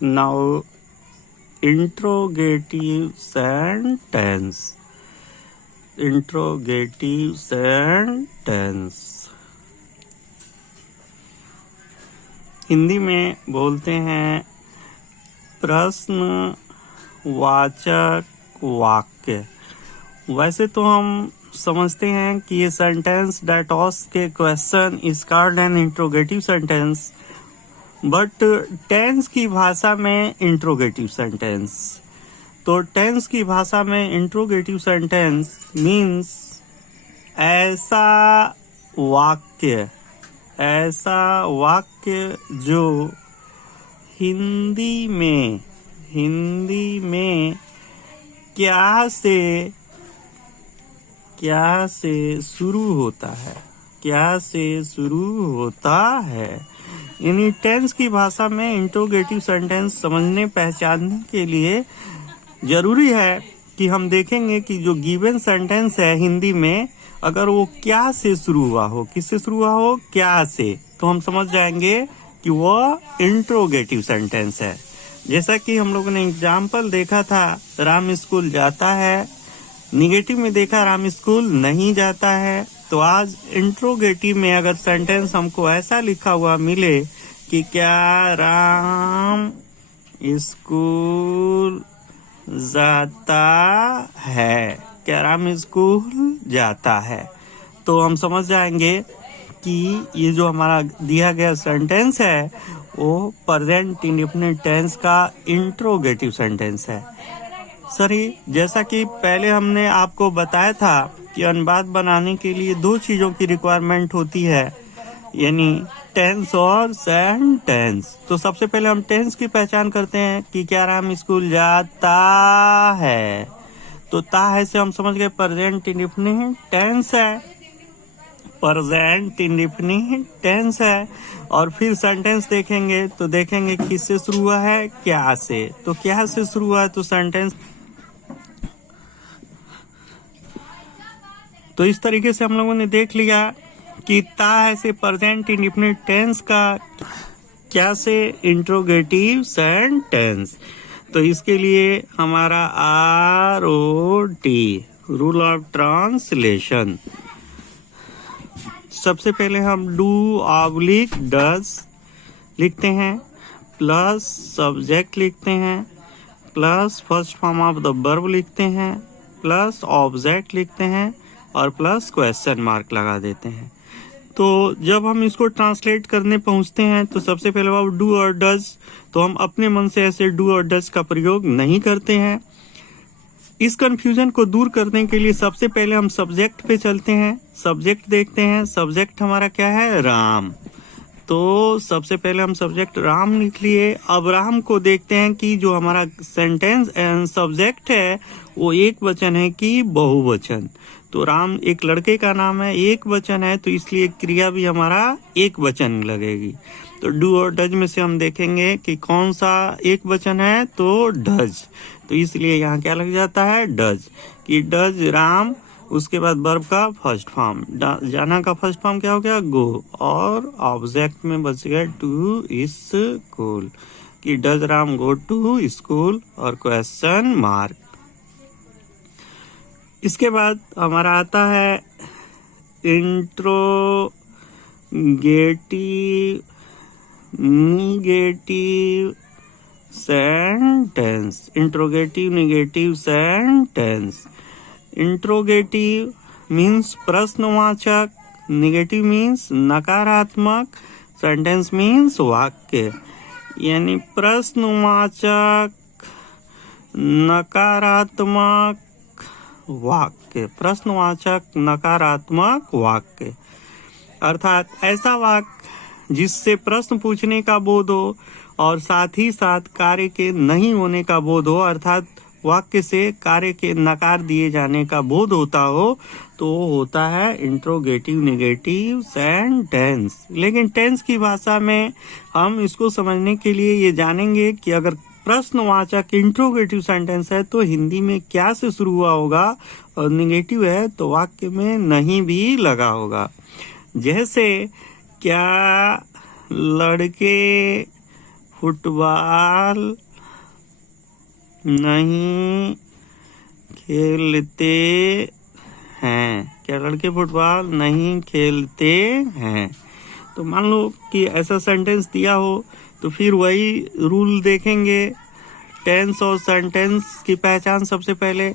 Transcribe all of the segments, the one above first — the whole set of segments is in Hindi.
Now, interrogative sentence. Interrogative sentence. Hindi में बोलते हैं प्रश्नवाचक वाक्य। वैसे तो हम समझते हैं कि ये sentence that asks a question is called an interrogative sentence, but tense की भाषा में इंट्रोगेटिव सेंटेंस। तो टेंस की भाषा में इंट्रोगेटिव सेंटेंस मीन्स ऐसा वाक्य जो हिंदी में क्या से शुरू होता है। यानी टेंस की भाषा में इंट्रोगेटिव सेंटेंस समझने पहचानने के लिए जरूरी है कि हम देखेंगे कि जो गिवन सेंटेंस है हिंदी में, अगर वो क्या से शुरू हुआ हो, किससे शुरू हुआ हो, क्या से, तो हम समझ जाएंगे कि वो इंट्रोगेटिव सेंटेंस है। जैसा कि हम लोगों ने एग्जाम्पल देखा था, राम स्कूल जाता है। निगेटिव में देखा राम स्कूल नहीं जाता है। तो आज इंट्रोगेटिव में अगर सेंटेंस हमको ऐसा लिखा हुआ मिले कि क्या राम स्कूल जाता है, क्या राम स्कूल जाता है, तो हम समझ जाएंगे कि ये जो हमारा दिया गया सेंटेंस है वो प्रेजेंट इंडेफिनिट टेंस का इंट्रोगेटिव सेंटेंस है। सॉरी, जैसा कि पहले हमने आपको बताया था कि अनुवाद बनाने के लिए दो चीजों की रिक्वायरमेंट होती है, यानी टेंस और सेंटेंस। तो सबसे पहले हम टेंस की पहचान करते हैं कि क्या राम स्कूल जाता है। तो ता है से हम समझ गए प्रेजेंट इंडेफिनिट टेंस है, प्रेजेंट इंडेफिनिट टेंस है। और फिर सेंटेंस देखेंगे तो देखेंगे किससे शुरू हुआ है, क्या से। तो क्या से शुरू हुआ है तो सेंटेंस। तो इस तरीके से हम लोगों ने देख लिया कि ता है से प्रेजेंट इंडेफिनिट टेंस का, क्या से इंट्रोगेटिव सेंटेंस। तो इसके लिए हमारा ROT रूल ऑफ ट्रांसलेशन। सबसे पहले हम डू/डज लिखते हैं, प्लस सब्जेक्ट लिखते हैं, plus first form of the verb लिखते हैं, प्लस ऑब्जेक्ट लिखते हैं और प्लस क्वेश्चन मार्क लगा देते हैं। तो जब हम इसको ट्रांसलेट करने पहुंचते हैं तो सबसे पहले बात डू और डज, तो हम अपने मन से ऐसे डू और डज का प्रयोग नहीं करते हैं। इस कंफ्यूजन को दूर करने के लिए सबसे पहले हम सब्जेक्ट पे चलते हैं, सब्जेक्ट देखते हैं। सब्जेक्ट हमारा क्या है, राम। तो सबसे पहले हम सब्जेक्ट राम लिख लिए। अब राम को देखते हैं कि जो हमारा सेंटेंस एंड सब्जेक्ट है वो एक वचन है कि बहुवचन। तो राम एक लड़के का नाम है, एक वचन है, तो इसलिए क्रिया भी हमारा एक वचन लगेगी। तो डू और डज में से हम देखेंगे कि कौन सा एक वचन है, तो डज। तो इसलिए यहाँ क्या लग जाता है, डज। कि डज राम, उसके बाद वर्ब का फर्स्ट फॉर्म, जाना का फर्स्ट फॉर्म क्या हो गया, गो, और ऑब्जेक्ट में बच गया टू स्कूल। कि does Ram go to school और क्वेश्चन मार्क। इसके बाद हमारा आता है interrogative negative sentence. Interrogative negative sentence. Interrogative means प्रश्नवाचक, निगेटिव मीन्स नकारात्मक, सेंटेंस मीन्स वाक्य। यानी प्रश्नवाचक नकारात्मक वाक्य, प्रश्नवाचक नकारात्मक वाक्य, अर्थात ऐसा वाक्य जिससे प्रश्न पूछने का बोध हो और साथ ही साथ कार्य के नहीं होने का बोध हो, अर्थात वाक्य से कार्य के नकार दिए जाने का बोध होता हो, तो होता है इंट्रोगेटिव नेगेटिव सेंटेंस। लेकिन टेंस की भाषा में हम इसको समझने के लिए ये जानेंगे कि अगर प्रश्नवाचक इंट्रोगेटिव सेंटेंस है तो हिंदी में क्या से शुरू हुआ होगा, और नेगेटिव है तो वाक्य में नहीं भी लगा होगा। जैसे क्या लड़के फुटबॉल नहीं खेलते हैं। क्या लड़के फुटबॉल नहीं खेलते हैं? तो मान लो कि ऐसा सेंटेंस दिया हो तो फिर वही रूल देखेंगे। टेंस और सेंटेंस की पहचान सबसे पहले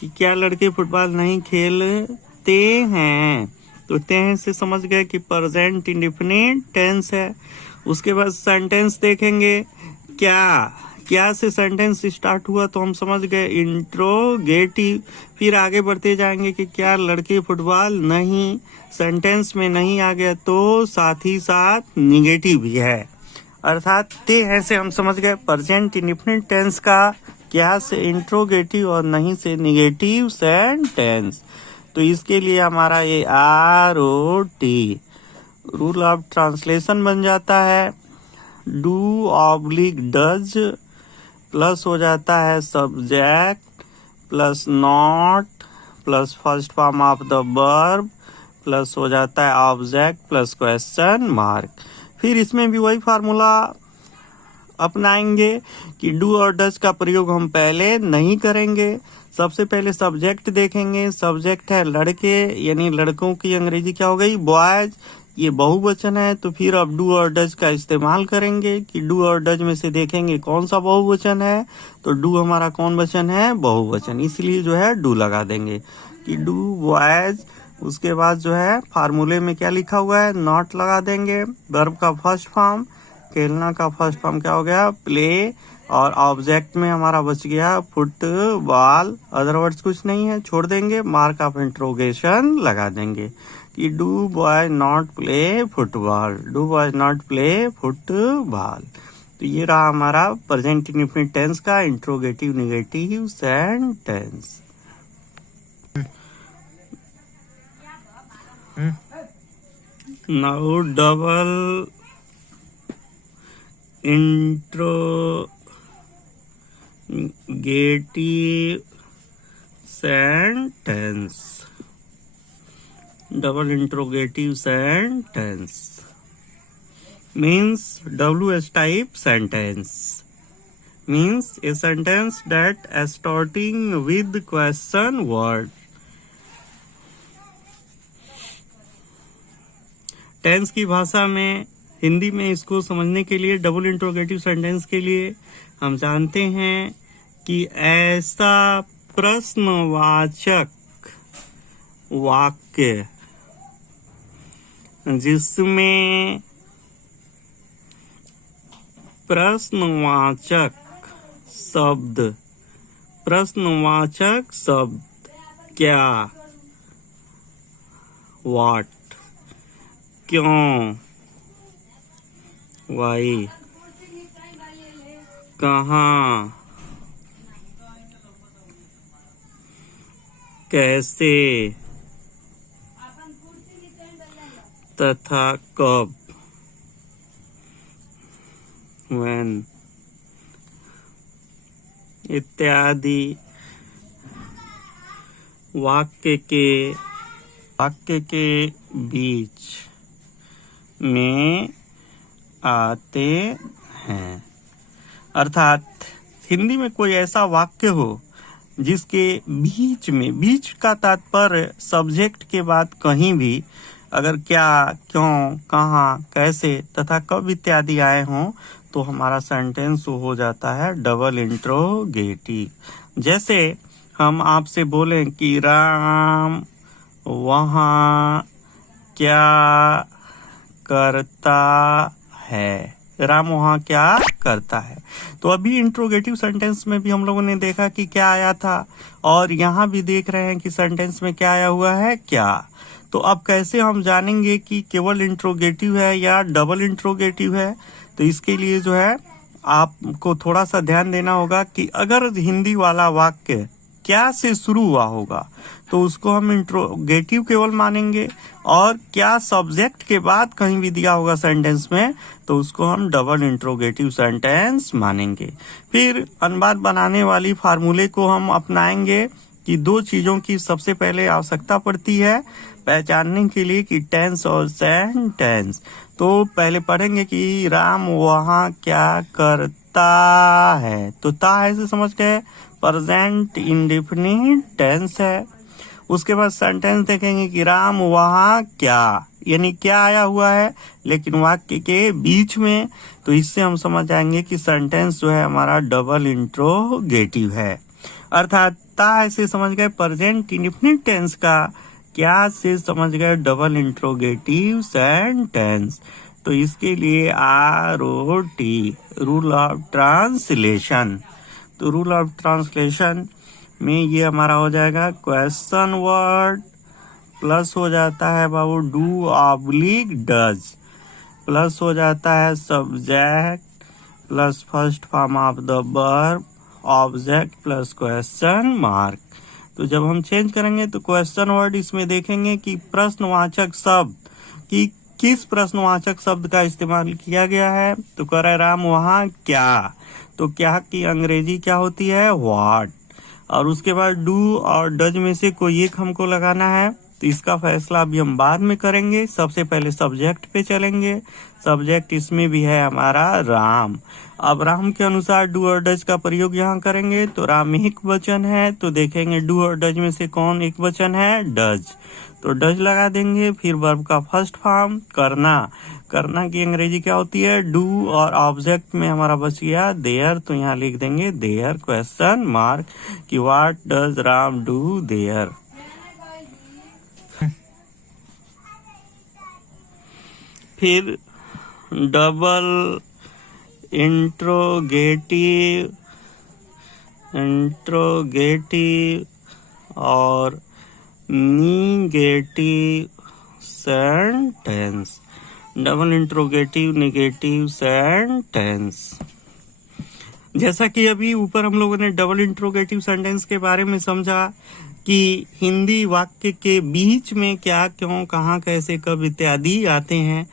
कि क्या लड़के फुटबॉल नहीं खेलते हैं, तो ते से समझ गए कि प्रेजेंट इंडेफिनिट टेंस है। उसके बाद सेंटेंस देखेंगे, क्या से सेंटेंस स्टार्ट हुआ तो हम समझ गए इंट्रोगेटिव। फिर आगे बढ़ते जाएंगे कि क्या लड़के फुटबॉल नहीं, सेंटेंस में नहीं आ गया तो साथ ही साथ निगेटिव भी है, अर्थात ते ऐसे हम समझ गए प्रेजेंट इंडेफिनिट टेंस का क्या से इंट्रोगेटिव और नहीं से निगेटिव सेंटेंस। तो इसके लिए हमारा ये ROT रूल ऑफ ट्रांसलेशन बन जाता है। डू ऑब्लिक डज प्लस हो जाता है subject plus not plus first form of the verb plus हो जाता है ऑब्जेक्ट प्लस क्वेश्चन मार्क। फिर इसमें भी वही फार्मूला अपनाएंगे कि डू और डज का प्रयोग हम पहले नहीं करेंगे। सबसे पहले सब्जेक्ट देखेंगे, सब्जेक्ट है लड़के, यानी लड़कों की अंग्रेजी क्या हो गई, बॉयज, ये बहुवचन है। तो फिर अब डू और डज का इस्तेमाल करेंगे कि डू और डज में से देखेंगे कौन सा बहुवचन है, तो डू हमारा कौन वचन है, बहुवचन, इसलिए जो है डू लगा देंगे कि डू बॉयज। उसके बाद जो है फार्मूले में क्या लिखा हुआ है, नॉट लगा देंगे। वर्ब का फर्स्ट फॉर्म, खेलना का फर्स्ट फॉर्म क्या हो गया, प्ले, और ऑब्जेक्ट में हमारा बच गया फुटबॉल, अदर वर्ड्स कुछ नहीं है, छोड़ देंगे, मार्क ऑफ इंट्रोगेशन लगा देंगे कि do boy not play football, do boy not play football. तो ये रहा हमारा प्रेजेंट इंडेफिनिट टेंस का interrogative negative sentence. Now double interrogative sentence. Double interrogative sentence means WH type sentence, means a sentence that is starting with question word. Tense की भाषा में, हिंदी में इसको समझने के लिए डबल इंट्रोगेटिव सेंटेंस के लिए हम जानते हैं कि ऐसा प्रश्नवाचक वाक्य जिसमें प्रश्नवाचक शब्द क्या, व्हाट, क्यों, वाई, कहाँ, कैसे तथा कब, when, इत्यादि वाक्य के बीच में आते हैं। अर्थात हिंदी में कोई ऐसा वाक्य हो जिसके बीच में, बीच का तात्पर्य सब्जेक्ट के बाद कहीं भी अगर क्या, क्यों, कहाँ, कैसे तथा कब इत्यादि आए हों तो हमारा सेंटेंस हो जाता है डबल इंट्रोगेटिव। जैसे हम आपसे बोलें कि राम वहाँ क्या करता है, राम वहाँ क्या करता है। तो अभी इंट्रोगेटिव सेंटेंस में भी हम लोगों ने देखा कि क्या आया था, और यहाँ भी देख रहे हैं कि सेंटेंस में क्या आया हुआ है, क्या। तो अब कैसे हम जानेंगे कि केवल इंट्रोगेटिव है या डबल इंट्रोगेटिव है। तो इसके लिए जो है आपको थोड़ा सा ध्यान देना होगा कि अगर हिंदी वाला वाक्य क्या से शुरू हुआ होगा तो उसको हम इंट्रोगेटिव केवल मानेंगे, और क्या सब्जेक्ट के बाद कहीं भी दिया होगा सेंटेंस में तो उसको हम डबल इंट्रोगेटिव सेंटेंस मानेंगे। फिर अनुवाद बनाने वाली फार्मूले को हम अपनाएंगे कि दो चीजों की सबसे पहले आवश्यकता पड़ती है पहचानने के लिए कि टेंस और सेंटेंस। तो पहले पढ़ेंगे कि राम वहाँ क्या करता है। तो ता ऐसे समझ गए प्रेजेंट इंडेफिनिट टेंस है। उसके बाद सेंटेंस देखेंगे कि राम वहाँ क्या, यानी क्या आया हुआ है लेकिन वाक्य के बीच में। तो इससे हम समझ जाएंगे कि सेंटेंस जो है हमारा डबल इंट्रोगेटिव है। अर्थात ता ऐसे समझ गए प्रेजेंट इंडेफिनिट टेंस का, क्या से समझ गए डबल इंट्रोगेटिव सेंटेंस। तो इसके लिए ROT रूल ऑफ ट्रांसलेशन। तो रूल ऑफ ट्रांसलेशन में ये हमारा हो जाएगा क्वेश्चन वर्ड प्लस हो जाता है बाबू डू ऑब्लिक डज, प्लस हो जाता है subject plus first form of the verb object plus question mark. तो जब हम चेंज करेंगे तो क्वेश्चन वर्ड इसमें देखेंगे कि प्रश्नवाचक शब्द कि किस प्रश्नवाचक शब्द का इस्तेमाल किया गया है। तो कह रहा है राम वहाँ क्या, तो क्या की अंग्रेजी क्या होती है व्हाट। और उसके बाद डू और डज में से कोई एक हमको लगाना है। तो इसका फैसला अभी हम बाद में करेंगे। सबसे पहले सब्जेक्ट पे चलेंगे। सब्जेक्ट इसमें भी है हमारा राम। अब राम के अनुसार डू और डज का प्रयोग यहाँ करेंगे। तो राम एक वचन है, तो देखेंगे डू और डज में से कौन एक वचन है, डज। तो डज लगा देंगे। फिर वर्ब का फर्स्ट फॉर्म करना, करना की अंग्रेजी क्या होती है डू, और ऑब्जेक्ट में हमारा बच गया देयर। तो यहाँ लिख देंगे देयर क्वेश्चन मार्क कि what does Ram do their. फिर डबल इंट्रोगेटिव और negative sentence. Double interrogative negative sentence. जैसा कि अभी ऊपर हम लोगों ने डबल इंट्रोगेटिव सेंटेंस के बारे में समझा कि हिंदी वाक्य के बीच में क्या क्यों कहाँ कैसे कब इत्यादि आते हैं,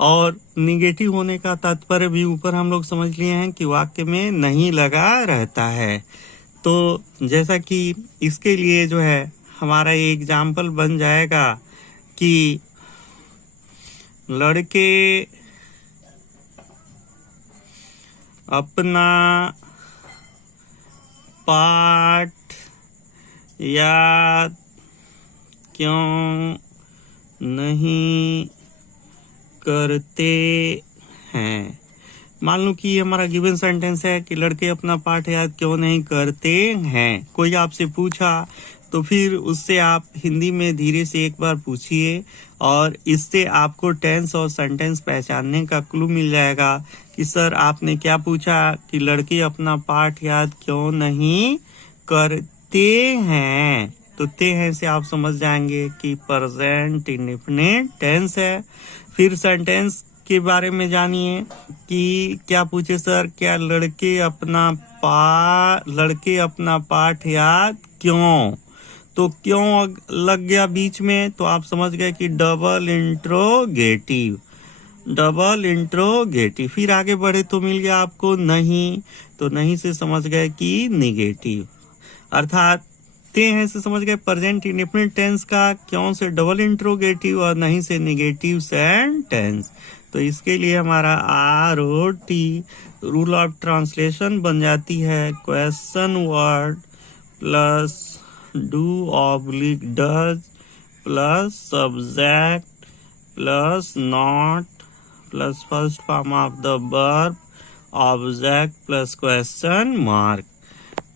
और निगेटिव होने का तात्पर्य भी ऊपर हम लोग समझ लिए हैं कि वाक्य में नहीं लगा रहता है। तो जैसा कि इसके लिए जो है हमारा ये एग्जाम्पल बन जाएगा कि लड़के अपना पाठ याद क्यों नहीं करते हैं। मान लो कि हमारा गिवन सेंटेंस है कि लड़के अपना पाठ याद क्यों नहीं करते हैं। कोई आपसे पूछा तो फिर उससे आप हिंदी में धीरे से एक बार पूछिए, और इससे आपको टेंस और सेंटेंस पहचानने का क्लू मिल जाएगा कि सर आपने क्या पूछा कि लड़के अपना पाठ याद क्यों नहीं करते हैं। तो ते हैं से आप समझ जाएंगे कि प्रेजेंट इंडेफिनिट टेंस है। फिर सेंटेंस के बारे में जानिए कि क्या पूछे सर, क्या लड़के अपना पाठ याद क्यों। तो क्यों लग गया बीच में, तो आप समझ गए कि डबल इंट्रोगेटिव। फिर आगे बढ़े तो मिल गया आपको नहीं, तो नहीं से समझ गए कि निगेटिव। अर्थात ते हैं से समझ गए प्रेजेंट इंडेफिनिट टेंस का, क्यों से डबल इंट्रोगेटिव और नहीं से निगेटिव सेंटेंस। तो इसके लिए हमारा ROT रूल ऑफ ट्रांसलेशन बन जाती है question word plus do oblique does plus subject plus not plus first form of the verb object plus question mark.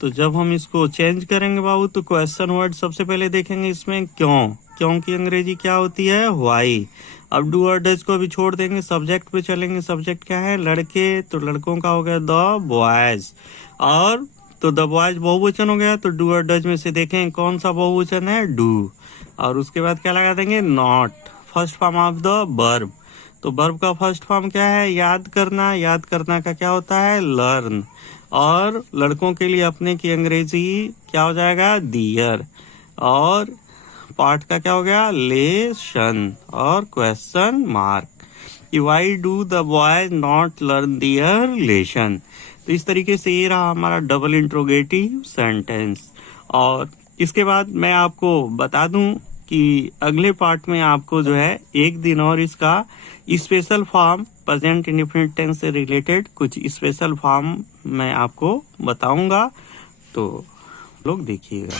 तो जब हम इसको चेंज करेंगे बाबू तो क्वेश्चन वर्ड सबसे पहले देखेंगे इसमें क्यों की अंग्रेजी क्या होती है व्हाई। अब डू और डज को भी छोड़ देंगे, सब्जेक्ट पे चलेंगे। सब्जेक्ट क्या है लड़के, तो लड़कों का हो गया द बॉयज, और तो द बॉयज बहुवचन हो गया। तो डू और डज में से देखें कौन सा बहुवचन है डू, और उसके बाद क्या लगा देंगे not first form of the verb. तो वर्ब का फर्स्ट फॉर्म क्या है याद करना, याद करना का क्या होता है लर्न, और लड़कों के लिए अपने की अंग्रेजी क्या हो जाएगा दियर, और पार्ट का क्या हो गया लेसन, और क्वेश्चन मार्क कि why do the boys not learn their lesson. तो इस तरीके से ये रहा हमारा डबल इंट्रोगेटिव सेंटेंस। और इसके बाद मैं आपको बता दूं कि अगले पार्ट में आपको जो है एक दिन और इसका special form present indefinite tense से रिलेटेड कुछ स्पेशल फॉर्म मैं आपको बताऊंगा, तो लोग देखिएगा।